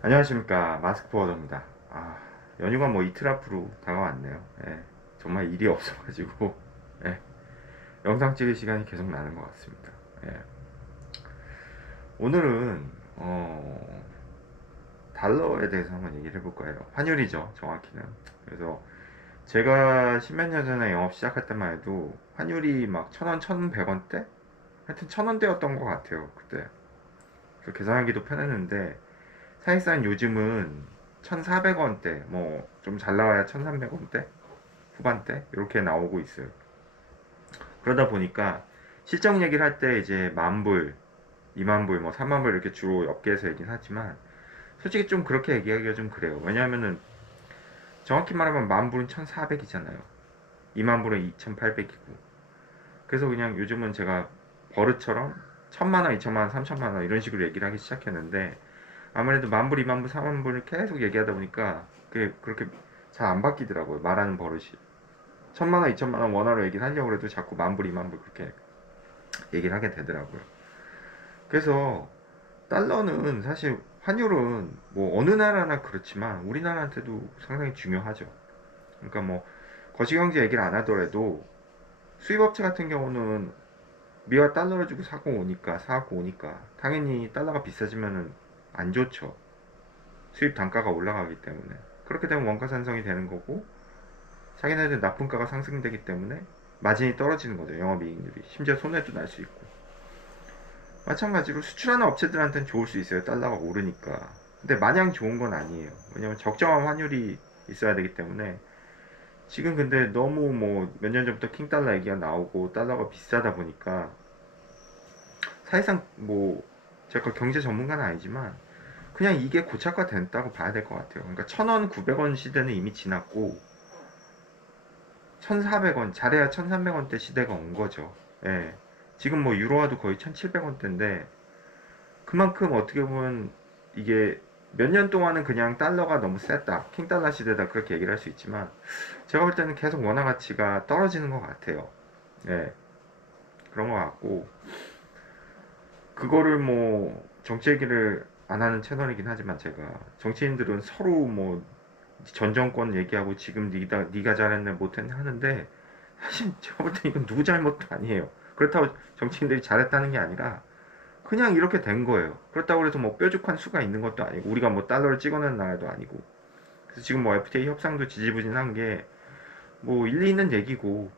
안녕하십니까, 마스크포워더입니다. 연휴가 뭐 이틀 앞으로 다가왔네요. 예, 정말 일이 없어가지고 예, 영상 찍을 시간이 계속 나는 것 같습니다. 예, 오늘은 달러에 대해서 한번 얘기를 해볼 거예요. 환율이죠, 정확히는. 그래서 제가 십몇 년 전에 영업 시작할 때만 해도 환율이 막 1,000원, 1,100원대? 하여튼 1,000원대였던 것 같아요, 그때. 그래서 계산하기도 편했는데 사실상 요즘은 1,400원대, 뭐 좀 잘 나와야 1,300원대 후반대 이렇게 나오고 있어요. 그러다 보니까 실적 얘기를 할 때 이제 만불, 2만불, 뭐 3만불 이렇게 주로 업계에서 얘기는 하지만 솔직히 좀 그렇게 얘기하기가 좀 그래요. 왜냐하면은 정확히 말하면 만불은 1,400이잖아요. 2만불은 2,800이고. 그래서 그냥 요즘은 제가 버릇처럼 1,000만원, 2,000만원, 3,000만원 이런 식으로 얘기를 하기 시작했는데 아무래도 만불, 2만불, 4만불을 계속 얘기하다 보니까 그게 그렇게 잘 안 바뀌더라고요. 말하는 버릇이. 1,000만원, 2,000만원 원화로 얘기를 하려고 해도 자꾸 만불, 2만불 그렇게 얘기를 하게 되더라고요. 그래서 달러는 사실 환율은 뭐 어느 나라나 그렇지만 우리나라한테도 상당히 중요하죠. 그러니까 뭐 거시경제 얘기를 안 하더라도 수입업체 같은 경우는 미화 달러를 주고 사고 오니까 당연히 달러가 비싸지면은 안 좋죠. 수입 단가가 올라가기 때문에. 그렇게 되면 원가 산성이 되는 거고 자기네들 납품가가 상승되기 때문에 마진이 떨어지는 거죠. 영업이익률이. 심지어 손해도 날 수 있고. 마찬가지로 수출하는 업체들한테는 좋을 수 있어요. 달러가 오르니까. 근데 마냥 좋은 건 아니에요. 왜냐면 적정한 환율이 있어야 되기 때문에 지금 근데 너무 뭐 몇 년 전부터 킹달러 얘기가 나오고 달러가 비싸다 보니까 사실상 뭐 제가 경제 전문가는 아니지만 그냥 이게 고착화 됐다고 봐야 될 것 같아요. 그러니까 1,000원, 900원 시대는 이미 지났고 1,400원, 잘해야 1,300원대 시대가 온 거죠. 예. 지금 뭐 유로화도 거의 1,700원대인데 그만큼 어떻게 보면 이게 몇 년 동안은 그냥 달러가 너무 셌다. 킹달러 시대다. 그렇게 얘기를 할 수 있지만 제가 볼 때는 계속 원화 가치가 떨어지는 것 같아요. 예. 그런 것 같고 그거를 뭐 정치 얘기를 안 하는 채널이긴 하지만 제가 정치인들은 서로 뭐 전 정권 얘기하고 지금 네가 잘했네 못했네 하는데 사실 제가 볼 때 이건 누구 잘못도 아니에요. 그렇다고 정치인들이 잘했다는 게 아니라 그냥 이렇게 된 거예요. 그렇다고 해서 뭐 뾰족한 수가 있는 것도 아니고 우리가 뭐 달러를 찍어낸 나라도 아니고 그래서 지금 뭐 FTA 협상도 지지부진한 게 뭐 일리 있는 얘기고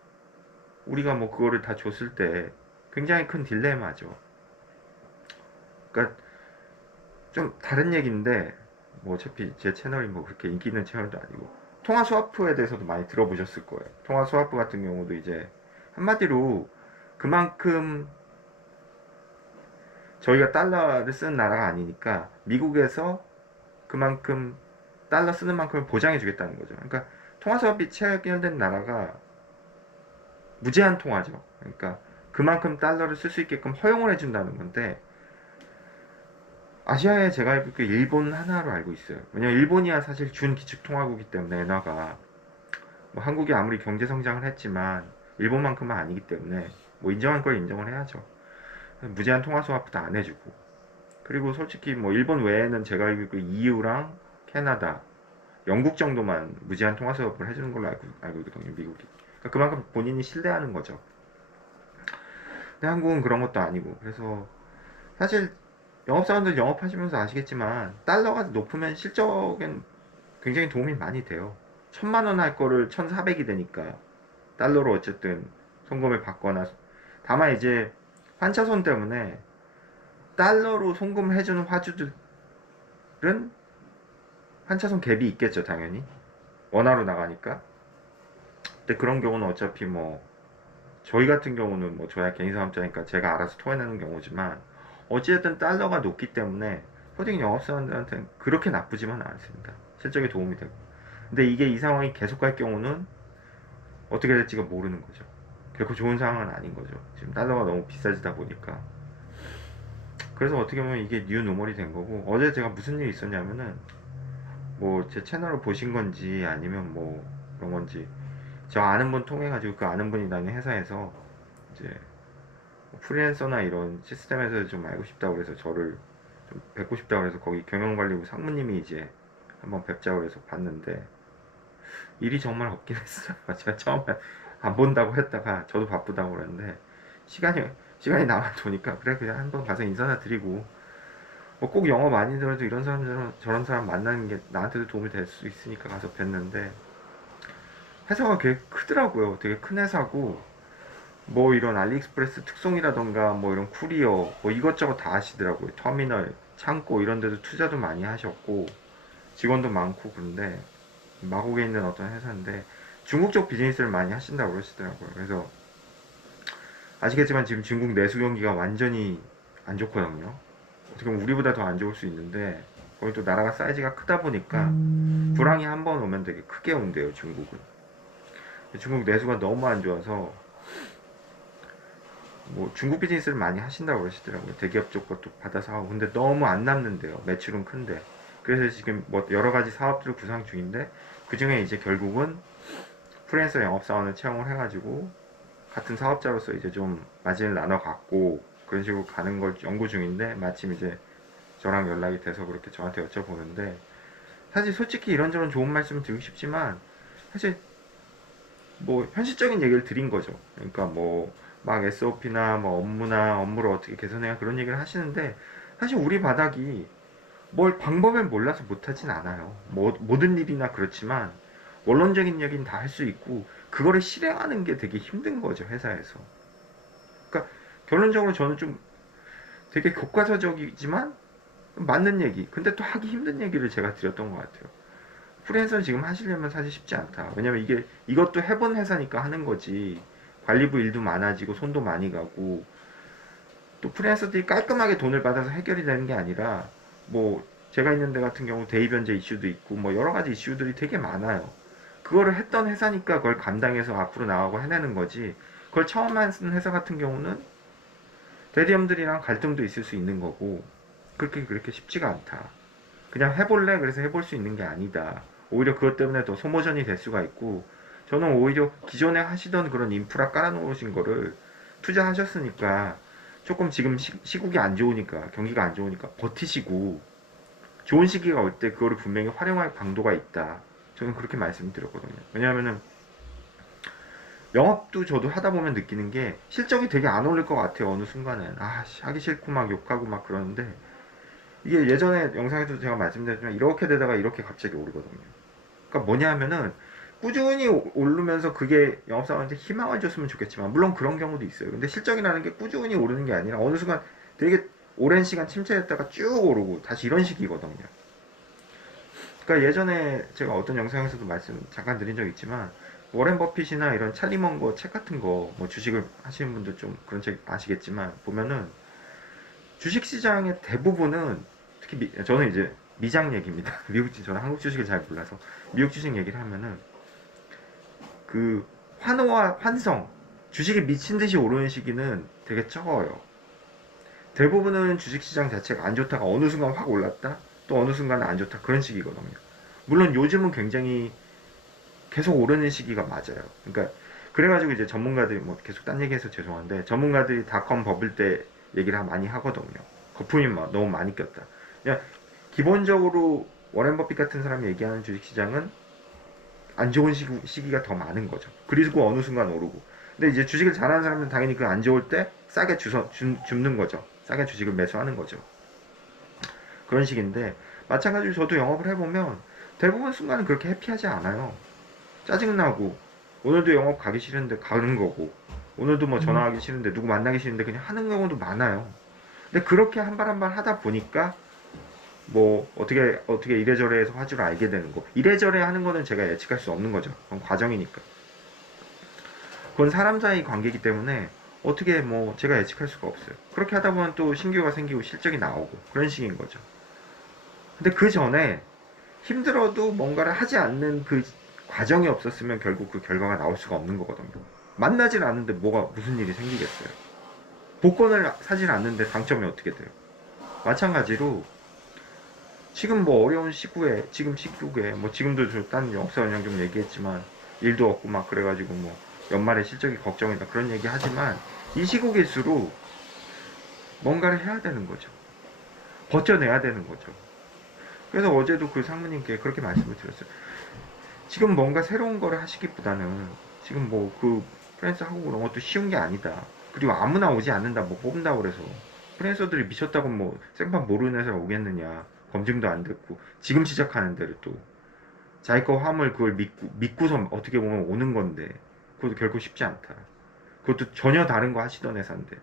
우리가 뭐 그거를 다 줬을 때 굉장히 큰 딜레마죠. 그러니까 좀 다른 얘기인데 뭐 어차피 제 채널이 뭐 그렇게 인기 있는 채널도 아니고 통화 스와프에 대해서도 많이 들어보셨을 거예요. 통화 스와프 같은 경우도 이제 한마디로 그만큼 저희가 달러를 쓰는 나라가 아니니까 미국에서 그만큼 달러 쓰는 만큼을 보장해 주겠다는 거죠. 그러니까 통화 사업이 체결된 나라가 무제한 통화죠. 그러니까 그만큼 달러를 쓸 수 있게끔 허용을 해준다는 건데 아시아에 제가 알고 있게 일본 하나로 알고 있어요. 왜냐면 일본이야 사실 준 기축통화국이기 때문에 엔화가 뭐 한국이 아무리 경제 성장을 했지만 일본만큼은 아니기 때문에 뭐 인정할 걸 인정을 해야죠. 무제한 통화 스와프도 안 해주고 그리고 솔직히 뭐 일본 외에는 제가 알고 있고 EU랑 캐나다, 영국 정도만 무제한 통화 스와프를 해주는 걸로 알고 있거든요. 미국이. 그러니까 그만큼 본인이 신뢰하는 거죠. 근데 한국은 그런 것도 아니고 그래서 사실 영업사원들 영업하시면서 아시겠지만 달러가 높으면 실적엔 굉장히 도움이 많이 돼요. 1,000만 원 할 거를 1,400이 되니까 달러로 어쨌든 송금을 받거나 다만 이제 환차손 때문에 달러로 송금을 해주는 화주들은 환차손 갭이 있겠죠 당연히 원화로 나가니까. 근데 그런 경우는 어차피 뭐 저희 같은 경우는 뭐 저야 개인 사업자니까 제가 알아서 토해내는 경우지만 어찌됐든 달러가 높기 때문에 솔직히 영업사원들한테는 그렇게 나쁘지만 않습니다. 실적에 도움이 되고. 근데 이게 이 상황이 계속 갈 경우는 어떻게 될지가 모르는 거죠. 결코 좋은 상황은 아닌 거죠. 지금 달러가 너무 비싸지다 보니까. 그래서 어떻게 보면 이게 뉴 노멀이 된 거고 어제 제가 무슨 일이 있었냐면은 뭐 제 채널을 보신 건지 아니면 뭐 그런 건지 저 아는 분 통해 가지고 그 아는 분이 다니는 회사에서 이제 프리랜서나 이런 시스템에서 좀 알고 싶다고 그래서 저를 좀 뵙고 싶다고 해서 거기 경영관리부 상무님이 이제 한번 뵙자고 해서 봤는데 일이 정말 없긴 했어요. 제가 처음에 안 본다고 했다가 저도 바쁘다고 그랬는데 시간이 시간이 남아도니까 그래 그냥 한번 가서 인사나 드리고 뭐 꼭 영어 많이 들어도 이런 사람 저런 사람 만나는 게 나한테도 도움이 될 수 있으니까 가서 뵀는데 회사가 되게 크더라고요. 되게 큰 회사고 뭐 이런 알리익스프레스 특송이라던가 뭐 이런 쿠리어 뭐 이것저것 다 하시더라고요. 터미널, 창고 이런 데도 투자도 많이 하셨고 직원도 많고 그런데 마곡에 있는 어떤 회사인데 중국 쪽 비즈니스를 많이 하신다고 그러시더라고요. 그래서 아시겠지만 지금 중국 내수 경기가 완전히 안 좋거든요. 어떻게 보면 우리보다 더 안 좋을 수 있는데 거기 또 나라가 사이즈가 크다 보니까 불황이 한 번 오면 되게 크게 온대요, 중국은. 중국 내수가 너무 안 좋아서 뭐 중국 비즈니스를 많이 하신다고 그러시더라고요. 대기업 쪽 것도 받아서 하고. 근데 너무 안 남는데요. 매출은 큰데. 그래서 지금 뭐 여러 가지 사업들을 구상 중인데 그 중에 이제 결국은 프리랜서 영업사원을 채용을 해가지고 같은 사업자로서 이제 좀 마진을 나눠 갖고 그런 식으로 가는 걸 연구 중인데 마침 이제 저랑 연락이 돼서 그렇게 저한테 여쭤보는데 사실 솔직히 이런저런 좋은 말씀을 드리고 싶지만 사실 뭐 현실적인 얘기를 드린 거죠. 그러니까 뭐 막 SOP나 뭐 업무나 업무를 어떻게 개선해야 그런 얘기를 하시는데 사실 우리 바닥이 뭘 방법을 몰라서 못하진 않아요. 뭐 모든 일이나 그렇지만 원론적인 얘기는 다 할 수 있고 그거를 실행하는 게 되게 힘든 거죠 회사에서. 그러니까 결론적으로 저는 좀 되게 교과서적이지만 맞는 얘기 근데 또 하기 힘든 얘기를 제가 드렸던 것 같아요. 프리랜서는 지금 하시려면 사실 쉽지 않다. 왜냐면 이게 이것도 해본 회사니까 하는 거지. 관리부 일도 많아지고 손도 많이 가고 또 프리랜서들이 깔끔하게 돈을 받아서 해결이 되는 게 아니라 뭐 제가 있는 데 같은 경우 대의 변제 이슈도 있고 뭐 여러 가지 이슈들이 되게 많아요. 그거를 했던 회사니까 그걸 감당해서 앞으로 나가고 해내는 거지. 그걸 처음 하는 회사 같은 경우는 대리점들이랑 갈등도 있을 수 있는 거고 그렇게 쉽지가 않다. 그냥 해볼래? 그래서 해볼 수 있는 게 아니다. 오히려 그것 때문에 더 소모전이 될 수가 있고 저는 오히려 기존에 하시던 그런 인프라 깔아놓으신 거를 투자하셨으니까 조금 지금 시국이 안 좋으니까 경기가 안 좋으니까 버티시고 좋은 시기가 올 때 그거를 분명히 활용할 강도가 있다. 저는 그렇게 말씀드렸거든요. 왜냐하면은 영업도 저도 하다 보면 느끼는 게 실적이 되게 안 오를 것 같아요. 어느 순간은 하기 싫고 막 욕하고 막 그러는데 이게 예전에 영상에도 제가 말씀드렸지만 이렇게 되다가 이렇게 갑자기 오르거든요. 그러니까 뭐냐 하면은 꾸준히 오르면서 그게 영업사원한테 희망을 줬으면 좋겠지만 물론 그런 경우도 있어요. 근데 실적이라는 게 꾸준히 오르는 게 아니라 어느 순간 되게 오랜 시간 침체했다가 쭉 오르고 다시 이런 식이거든요. 그러니까 예전에 제가 어떤 영상에서도 말씀 잠깐 드린 적 있지만 워렌 버핏이나 이런 찰리 먼거 책 같은 거 뭐 주식을 하시는 분들 좀 그런 책 아시겠지만 보면은 주식시장의 대부분은 특히 저는 이제 미장 얘기입니다. 미국 저는 한국 주식을 잘 몰라서 미국 주식 얘기를 하면은 그 환호와 환성 주식이 미친 듯이 오르는 시기는 되게 적어요. 대부분은 주식시장 자체가 안 좋다가 어느 순간 확 올랐다 또 어느 순간 안 좋다 그런 시기거든요. 물론 요즘은 굉장히 계속 오르는 시기가 맞아요. 그러니까 그래가지고 이제 전문가들이 뭐 계속 딴 얘기해서 죄송한데 전문가들이 닷컴 버블 때 얘기를 많이 하거든요. 거품이 너무 많이 꼈다. 그냥 기본적으로 워렌 버핏 같은 사람이 얘기하는 주식시장은 안 좋은 시기가 더 많은 거죠. 그리고 어느 순간 오르고. 근데 이제 주식을 잘하는 사람은 당연히 그 안 좋을 때 싸게 줍는 거죠. 싸게 주식을 매수하는 거죠. 그런 식인데 마찬가지로 저도 영업을 해보면 대부분 순간은 그렇게 해피하지 않아요. 짜증나고 오늘도 영업 가기 싫은데 가는 거고 오늘도 뭐 전화하기 싫은데 누구 만나기 싫은데 그냥 하는 경우도 많아요. 근데 그렇게 한 발 한 발 하다 보니까 뭐 어떻게 이래저래 해서 화두를 알게 되는 거 이래저래 하는 거는 제가 예측할 수 없는 거죠. 그건 과정이니까. 그건 사람 사이 관계이기 때문에 어떻게 뭐 제가 예측할 수가 없어요. 그렇게 하다 보면 또 신규가 생기고 실적이 나오고 그런 식인 거죠. 근데 그 전에 힘들어도 뭔가를 하지 않는 그 과정이 없었으면 결국 그 결과가 나올 수가 없는 거거든요. 만나질 않는데 무슨 일이 생기겠어요. 복권을 사질 않는데 당첨이 어떻게 돼요. 마찬가지로 지금 뭐 어려운 시국에 뭐 지금도 저 딴 역사 원장 좀 얘기했지만 일도 없고 막 그래가지고 뭐 연말에 실적이 걱정이다 그런 얘기 하지만 이 시국일수록 뭔가를 해야 되는 거죠. 버텨내야 되는 거죠. 그래서 어제도 그 상무님께 그렇게 말씀을 드렸어요. 지금 뭔가 새로운 거를 하시기보다는 지금 뭐 그 프랜서 하고 그런 것도 쉬운 게 아니다. 그리고 아무나 오지 않는다. 뭐 뽑는다고 그래서 프랜서들이 미쳤다고 뭐 생판 모르는 애들 오겠느냐. 검증도 안 됐고 지금 시작하는 데를 또 자기 거 화물 그걸 믿고서 어떻게 보면 오는 건데 그것도 결코 쉽지 않다. 그것도 전혀 다른 거 하시던 회사인데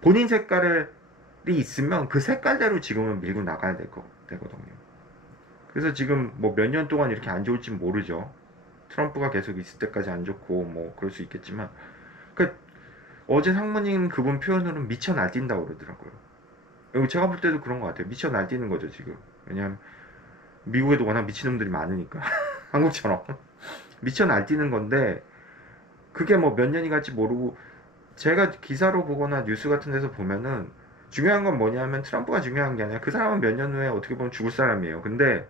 본인 색깔이 있으면 그 색깔대로 지금은 밀고 나가야 되거든요. 그래서 지금 뭐 몇 년 동안 이렇게 안 좋을지 모르죠. 트럼프가 계속 있을 때까지 안 좋고 뭐 그럴 수 있겠지만 그 어제 상무님 그분 표현으로는 미쳐 날뛴다고 그러더라고요. 그리고 제가 볼 때도 그런 것 같아요. 미쳐 날뛰는 거죠 지금. 왜냐하면 미국에도 워낙 미친놈들이 많으니까 한국처럼 미쳐 날뛰는 건데 그게 뭐 몇 년이 갈지 모르고 제가 기사로 보거나 뉴스 같은 데서 보면은 중요한 건 뭐냐면 트럼프가 중요한 게 아니라 그 사람은 몇 년 후에 어떻게 보면 죽을 사람이에요. 근데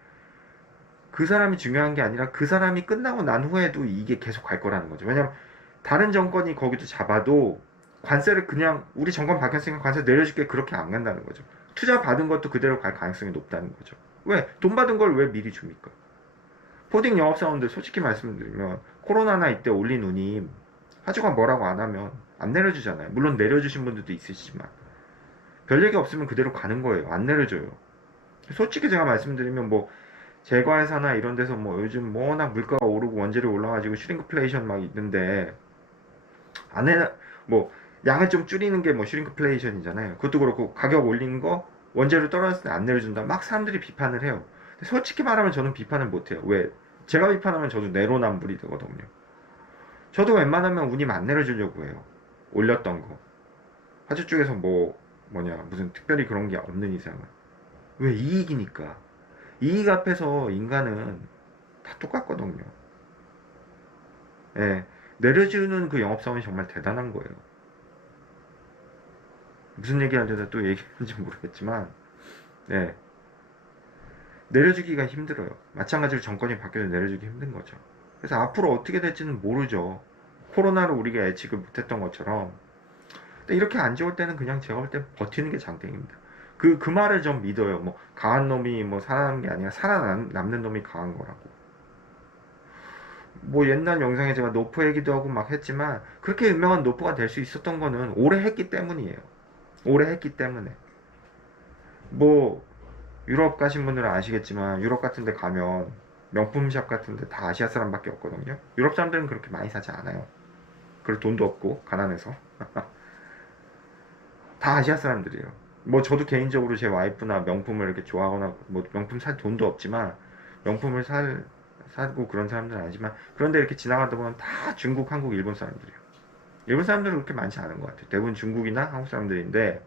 그 사람이 중요한 게 아니라 그 사람이 끝나고 난 후에도 이게 계속 갈 거라는 거죠. 왜냐면 다른 정권이 거기도 잡아도 관세를 그냥 우리 정권 바뀌었으니까 관세 내려줄게 그렇게 안 간다는 거죠. 투자 받은 것도 그대로 갈 가능성이 높다는 거죠. 왜? 돈 받은 걸 왜 미리 줍니까? 포딩 영업사원들 솔직히 말씀드리면 코로나나 이때 올린 운임 하주가 뭐라고 안 하면 안 내려주잖아요. 물론 내려주신 분들도 있으시지만 별 얘기 없으면 그대로 가는 거예요. 안 내려줘요. 솔직히 제가 말씀드리면 뭐 제과회사나 이런 데서 뭐 요즘 뭐 워낙 물가가 오르고 원재료 올라가지고 슈링크플레이션 막 있는데 안에 뭐 양을 좀 줄이는 게 뭐 슈링크플레이션이잖아요. 그것도 그렇고 가격 올리는 거 원재료 떨어졌을 때 안 내려준다 막 사람들이 비판을 해요. 근데 솔직히 말하면 저는 비판을 못해요. 왜? 제가 비판하면 저도 내로남불이 되거든요. 저도 웬만하면 운임 안 내려주려고 해요. 올렸던 거. 화주 쪽에서 뭐냐 무슨 특별히 그런 게 없는 이상은. 왜? 이익이니까. 이익 앞에서 인간은 다 똑같거든요. 예. 내려주는 그 영업사원이 정말 대단한 거예요. 무슨 얘기 하려다 또 얘기하는지 모르겠지만, 네. 내려주기가 힘들어요. 마찬가지로 정권이 바뀌어도 내려주기 힘든 거죠. 그래서 앞으로 어떻게 될지는 모르죠. 코로나로 우리가 예측을 못했던 것처럼. 근데 이렇게 안 좋을 때는 그냥 제가 볼 때 버티는 게 장땡입니다. 그 말을 좀 믿어요. 뭐, 강한 놈이 뭐 살아남는 게 아니라 살아남는 놈이 강한 거라고. 뭐 옛날 영상에 제가 노포 얘기도 하고 막 했지만 그렇게 유명한 노포가 될 수 있었던 거는 오래 했기 때문이에요. 오래 했기 때문에. 뭐 유럽 가신 분들은 아시겠지만 유럽 같은 데 가면 명품샵 같은 데 다 아시아 사람밖에 없거든요. 유럽 사람들은 그렇게 많이 사지 않아요. 그럴 돈도 없고 가난해서. 다 아시아 사람들이에요. 뭐 저도 개인적으로 제 와이프나 명품을 이렇게 좋아하거나 뭐 명품 살 돈도 없지만 명품을 사고 그런 사람들은 아니지만 그런데 이렇게 지나가다 보면 다 중국, 한국, 일본 사람들이에요. 일본 사람들은 그렇게 많지 않은 것 같아요. 대부분 중국이나 한국 사람들인데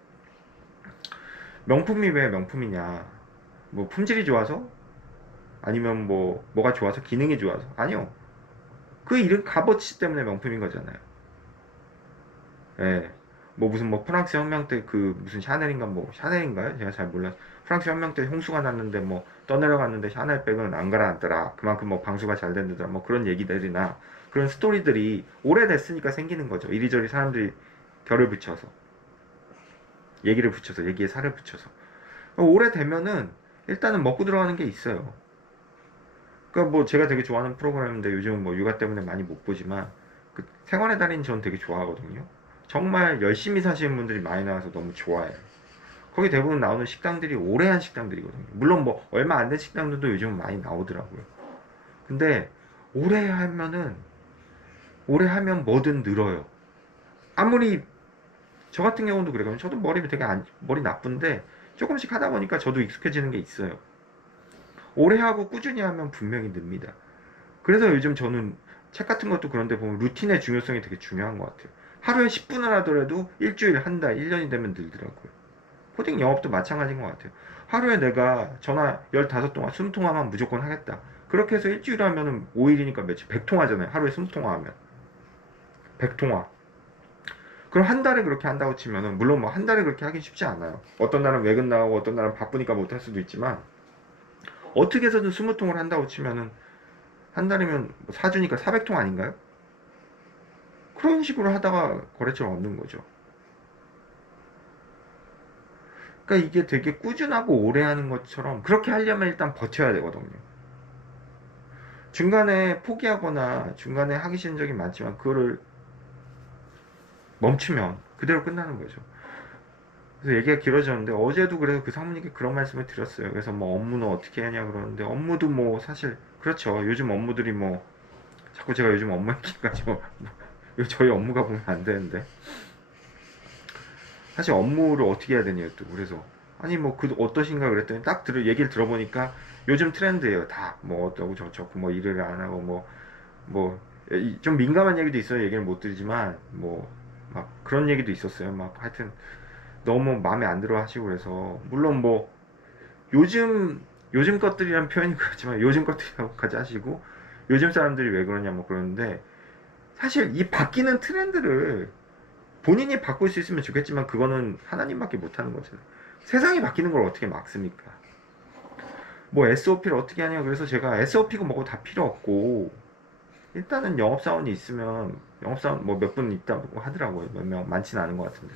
명품이 왜 명품이냐? 뭐 품질이 좋아서? 아니면 뭐가 좋아서? 기능이 좋아서? 아니요. 그 이름 값어치 때문에 명품인 거잖아요. 예. 뭐 무슨 뭐 프랑스 혁명 때 그 무슨 샤넬인가 뭐 샤넬인가요? 제가 잘 몰라. 프랑스 혁명 때 홍수가 났는데 뭐 떠내려갔는데 샤넬백은 안 가라앉더라. 그만큼 뭐 방수가 잘 된다더라. 뭐 그런 얘기들이나 그런 스토리들이 오래됐으니까 생기는 거죠. 이리저리 사람들이 결을 붙여서 얘기를 붙여서 얘기에 살을 붙여서 오래되면은 일단은 먹고 들어가는 게 있어요. 그러니까 뭐 제가 되게 좋아하는 프로그램인데 요즘은 뭐 육아 때문에 많이 못 보지만 그 생활의 달인 전 되게 좋아하거든요. 정말 열심히 사시는 분들이 많이 나와서 너무 좋아해요. 거기 대부분 나오는 식당들이 오래 한 식당들이거든요. 물론 뭐 얼마 안 된 식당들도 요즘 많이 나오더라고요. 근데 오래 하면은 오래 하면 뭐든 늘어요. 아무리 저 같은 경우도 그래요. 저도 머리 나쁜데 조금씩 하다 보니까 저도 익숙해지는 게 있어요. 오래 하고 꾸준히 하면 분명히 늡니다. 그래서 요즘 저는 책 같은 것도 그런데 보면 루틴의 중요성이 되게 중요한 것 같아요. 하루에 10분을 하더라도 일주일, 한 달, 1년이 되면 늘더라고요. 코딩 영업도 마찬가지인 것 같아요. 하루에 내가 전화 15통화, 20통화만 무조건 하겠다. 그렇게 해서 일주일 하면은 5일이니까 며칠? 100통화 하잖아요. 하루에 20통화 하면. 100통화. 그럼 한 달에 그렇게 한다고 치면은, 물론 뭐 한 달에 그렇게 하긴 쉽지 않아요. 어떤 날은 외근 나오고 어떤 날은 바쁘니까 못할 수도 있지만, 어떻게 해서든 20통을 한다고 치면은, 한 달이면 4주니까 400통 아닌가요? 그런 식으로 하다가 거래처를 얻는 거죠. 그러니까 이게 되게 꾸준하고 오래 하는 것처럼 그렇게 하려면 일단 버텨야 되거든요. 중간에 포기하거나 중간에 하기 싫은 적이 많지만 그거를 멈추면 그대로 끝나는 거죠. 그래서 얘기가 길어졌는데 어제도 그래서 그 사모님께 그런 말씀을 드렸어요. 그래서 뭐 업무는 어떻게 하냐 그러는데 업무도 뭐 사실 그렇죠. 요즘 업무들이 뭐 자꾸 제가 요즘 업무 얘기가지고 저희 업무가 보면 안 되는데 사실 업무를 어떻게 해야 되냐요 또. 그래서 아니 뭐 그 어떠신가 그랬더니 딱 얘기를 들어보니까 요즘 트렌드예요. 다 뭐 어떠고 저쩌고 뭐 일을 안 하고 뭐 좀 민감한 얘기도 있어요. 얘기를 못 드리지만 뭐 막 그런 얘기도 있었어요. 막 하여튼 너무 마음에 안 들어 하시고 그래서 물론 뭐 요즘 것들이란 표현이 그렇지만 요즘 것들이라고까지 하시고 요즘 사람들이 왜 그러냐 뭐 그러는데 사실 이 바뀌는 트렌드를 본인이 바꿀 수 있으면 좋겠지만 그거는 하나님밖에 못하는 거잖아요. 세상이 바뀌는 걸 어떻게 막습니까? 뭐 SOP를 어떻게 하냐 그래서 제가 SOP고 뭐고 다 필요 없고 일단은 영업사원이 있으면 영업사원 뭐 몇 분 있다고 하더라고요. 몇 명 많지는 않은 것 같은데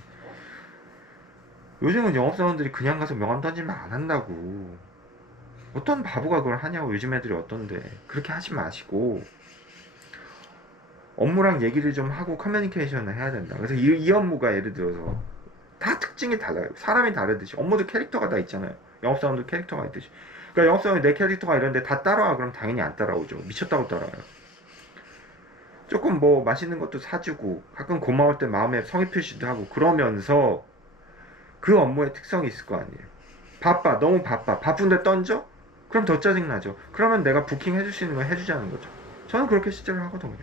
요즘은 영업사원들이 그냥 가서 명함 던지면 안 한다고. 어떤 바보가 그걸 하냐고. 요즘 애들이 어떤데. 그렇게 하지 마시고 업무랑 얘기를 좀 하고 커뮤니케이션을 해야 된다. 그래서 이 업무가 예를 들어서 다 특징이 달라요. 사람이 다르듯이 업무도 캐릭터가 다 있잖아요. 영업사원도 캐릭터가 있듯이. 그러니까 영업사원이 내 캐릭터가 이런데 다 따라와 그럼 당연히 안 따라오죠. 미쳤다고 따라와요. 조금 뭐 맛있는 것도 사주고 가끔 고마울 때 마음에 성의 표시도 하고 그러면서 그 업무의 특성이 있을 거 아니에요. 바빠, 너무 바빠. 바쁜데 던져? 그럼 더 짜증나죠. 그러면 내가 부킹 해줄 수 있는 걸 해주자는 거죠. 저는 그렇게 시작을 하거든요.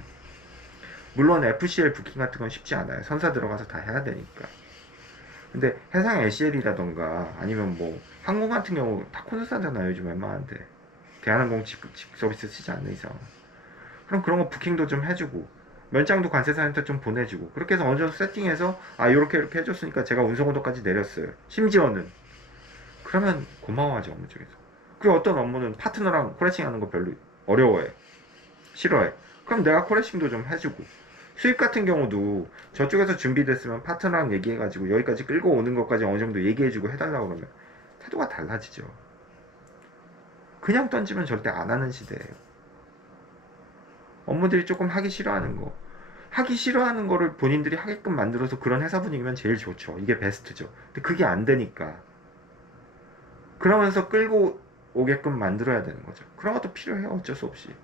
물론 FCL 부킹 같은 건 쉽지 않아요. 선사 들어가서 다 해야 되니까. 근데 해상 LCL이라던가 아니면 뭐 항공 같은 경우 다 콘서트잖아요. 요즘 웬만한데. 대한항공 직 서비스 쓰지 않는 이상. 그럼 그런 거 부킹도 좀 해주고 면장도 관세사한테 좀 보내주고 그렇게 해서 어느 정도 세팅해서 아 요렇게 이렇게 해줬으니까 제가 운송호도까지 내렸어요. 심지어는 그러면 고마워하죠 업무 쪽에서. 그리고 어떤 업무는 파트너랑 코레싱 하는 거 별로 어려워해. 싫어해. 그럼 내가 코레싱도 좀 해주고 수입 같은 경우도 저쪽에서 준비됐으면 파트너랑 얘기해가지고 여기까지 끌고 오는 것까지 어느 정도 얘기해주고 해달라고 그러면 태도가 달라지죠. 그냥 던지면 절대 안 하는 시대예요. 업무들이 조금 하기 싫어하는 거 하기 싫어하는 거를 본인들이 하게끔 만들어서 그런 회사 분위기면 제일 좋죠. 이게 베스트죠. 근데 그게 안 되니까 그러면서 끌고 오게끔 만들어야 되는 거죠. 그런 것도 필요해요. 어쩔 수 없이.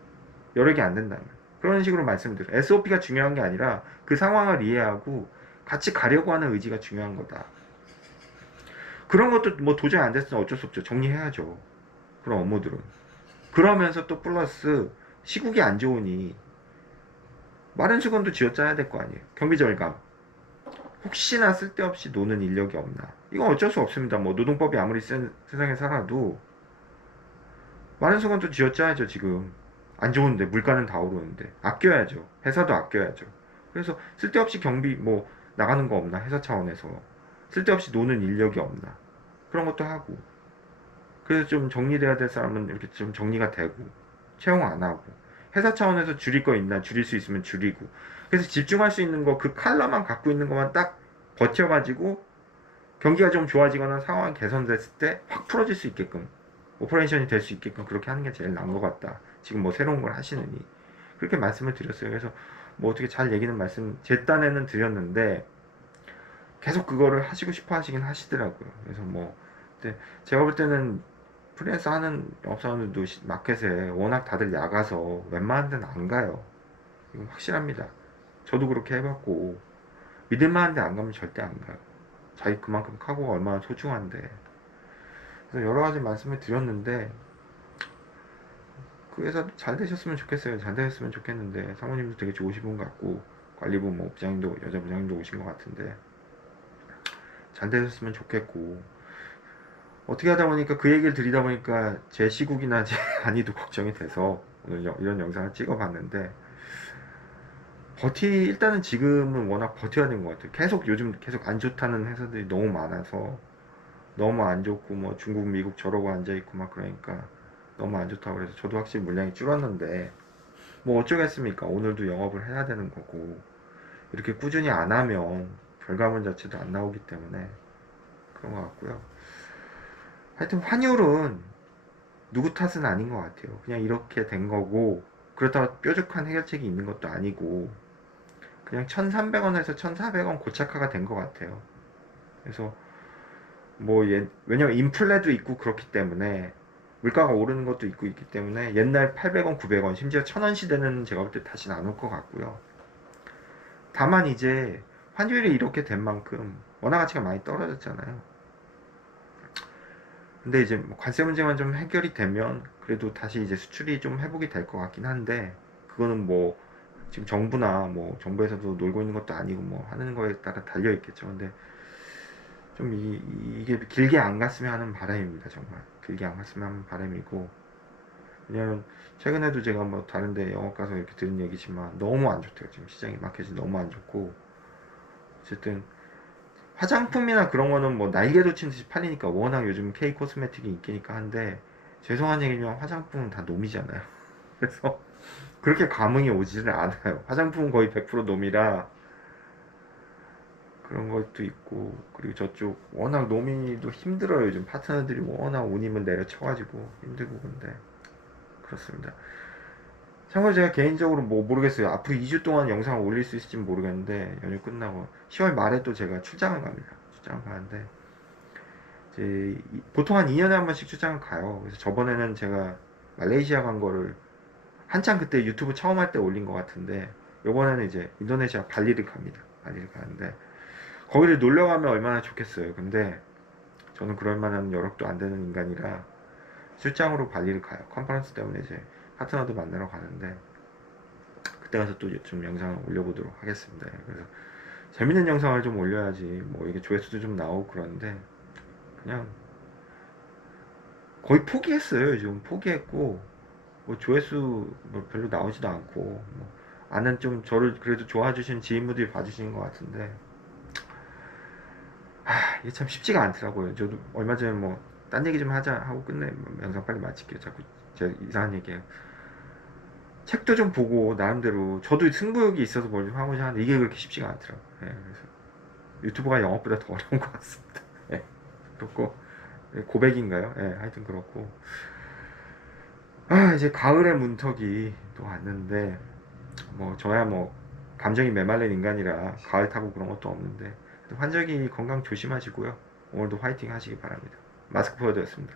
여러 개 안 된다면. 그런 식으로 말씀드려요. SOP가 중요한 게 아니라 그 상황을 이해하고 같이 가려고 하는 의지가 중요한 거다. 그런 것도 뭐 도저히 안 됐으면 어쩔 수 없죠. 정리해야죠. 그런 업무들은. 그러면서 또 플러스 시국이 안 좋으니 마른 수건도 쥐어짜야 될 거 아니에요. 경비절감. 혹시나 쓸데없이 노는 인력이 없나. 이건 어쩔 수 없습니다. 뭐 노동법이 아무리 세상에 살아도 마른 수건도 쥐어짜야죠. 지금 안 좋은데 물가는 다 오르는데 아껴야죠. 회사도 아껴야죠. 그래서 쓸데없이 경비 뭐 나가는 거 없나 회사 차원에서 쓸데없이 노는 인력이 없나 그런 것도 하고 그래서 좀 정리돼야 될 사람은 이렇게 좀 정리가 되고 채용 안 하고 회사 차원에서 줄일 거 있나 줄일 수 있으면 줄이고 그래서 집중할 수 있는 거 그 칼라만 갖고 있는 것만 딱 버텨가지고 경기가 좀 좋아지거나 상황이 개선됐을 때 확 풀어질 수 있게끔 오퍼레이션이 될 수 있게끔 그렇게 하는 게 제일 나은 것 같다. 지금 뭐 새로운 걸 하시느니 그렇게 말씀을 드렸어요. 그래서 뭐 어떻게 잘 얘기는 말씀 제 딴에는 드렸는데 계속 그거를 하시고 싶어 하시긴 하시더라고요. 그래서 뭐 근데 제가 볼 때는 프리랜서 하는 영업사원들도 마켓에 워낙 다들 야가서 웬만한 데는 안 가요. 이건 확실합니다. 저도 그렇게 해봤고 믿을만한 데 안 가면 절대 안 가요. 자기 그만큼 카고가 얼마나 소중한데. 그래서 여러 가지 말씀을 드렸는데 그 회사도 잘 되셨으면 좋겠어요. 잘 되셨으면 좋겠는데 사모님도 되게 좋으신 분 같고 관리부 뭐 부장님도 여자 부장님도 오신 것 같은데 잘 되셨으면 좋겠고 어떻게 하다 보니까 그 얘기를 드리다 보니까 제 시국이나 제 안위도 걱정이 돼서 오늘 이런 영상을 찍어봤는데 일단은 지금은 워낙 버텨야 되는 것 같아요. 요즘 계속 안 좋다는 회사들이 너무 많아서 너무 안 좋고 뭐 중국 미국 저러고 앉아있고 막 그러니까 너무 안 좋다고 그래서 저도 확실히 물량이 줄었는데 뭐 어쩌겠습니까. 오늘도 영업을 해야 되는 거고 이렇게 꾸준히 안 하면 결과물 자체도 안 나오기 때문에 그런 것 같고요. 하여튼 환율은 누구 탓은 아닌 것 같아요. 그냥 이렇게 된 거고, 그렇다고 뾰족한 해결책이 있는 것도 아니고, 그냥 1,300원에서 1,400원 고착화가 된 것 같아요. 그래서 왜냐면 인플레도 있고 그렇기 때문에, 물가가 오르는 것도 있기 때문에 옛날 800원, 900원, 심지어 1,000원 시대는 제가 볼 때 다시는 안 올 것 같고요. 다만 이제 환율이 이렇게 된 만큼 원화 가치가 많이 떨어졌잖아요. 근데 이제 관세 문제만 좀 해결이 되면 그래도 다시 이제 수출이 좀 회복이 될 것 같긴 한데, 그거는 지금 정부나 정부에서도 놀고 있는 것도 아니고 하는 거에 따라 달려 있겠죠. 근데 좀 이게 길게 안 갔으면 하는 바람입니다. 정말 길게 안 갔으면 하는 바람이고, 왜냐면 최근에도 제가 다른데 영업 가서 이렇게 들은 얘기지만 너무 안 좋대요. 지금 시장이 마켓이 너무 안 좋고, 어쨌든 화장품이나 그런 거는 날개도 친 듯이 팔리니까, 워낙 요즘 K 코스메틱이 인기니까 한데, 죄송한 얘기지만 화장품은 다 놈이잖아요. 그래서 그렇게 감흥이 오지를 않아요. 화장품은 거의 100% 놈이라 그런 것도 있고, 그리고 저쪽 워낙 놈이도 힘들어요. 요즘 파트너들이 워낙 운임을 내려쳐가지고 힘들고. 근데 그렇습니다. 참고로 제가 개인적으로 모르겠어요. 앞으로 2주 동안 영상을 올릴 수 있을지 모르겠는데, 연휴 끝나고 10월 말에 또 제가 출장을 갑니다. 출장을 가는데, 이제 보통 한 2년에 한 번씩 출장을 가요. 그래서 저번에는 제가 말레이시아 간 거를 한창 그때 유튜브 처음 할 때 올린 것 같은데, 요번에는 이제 인도네시아 발리를 갑니다. 발리를 가는데, 거기를 놀러 가면 얼마나 좋겠어요. 근데 저는 그럴 만한 여력도 안 되는 인간이라 출장으로 발리를 가요. 컨퍼런스 때문에 이제 파트너도 만나러 가는데, 그때 가서 또 좀 영상을 올려보도록 하겠습니다. 그래서 재밌는 영상을 좀 올려야지 이게 조회수도 좀 나오고 그러는데, 그냥 거의 포기했어요. 요즘 포기했고, 조회수 별로 나오지도 않고, 아는 좀 저를 그래도 좋아해 주신 지인분들이 봐주시는 것 같은데, 이게 참 쉽지가 않더라고요. 저도 얼마 전에 딴 얘기 좀 하자 하고 영상 빨리 마칠게요. 자꾸 제가 이상한 얘기해요. 책도 좀 보고 나름대로 저도 승부욕이 있어서 뭘 좀 하고자 하는데, 이게 그렇게 쉽지가 않더라고요. 그래서 유튜브가 영업보다 더 어려운 것 같습니다. 그렇고, 고백인가요? 하여튼 그렇고, 이제 가을의 문턱이 또 왔는데, 저야 감정이 메말른 인간이라 가을 타고 그런 것도 없는데, 환절기 건강 조심하시고요. 오늘도 화이팅 하시기 바랍니다. 마스크 포여드렸습니다.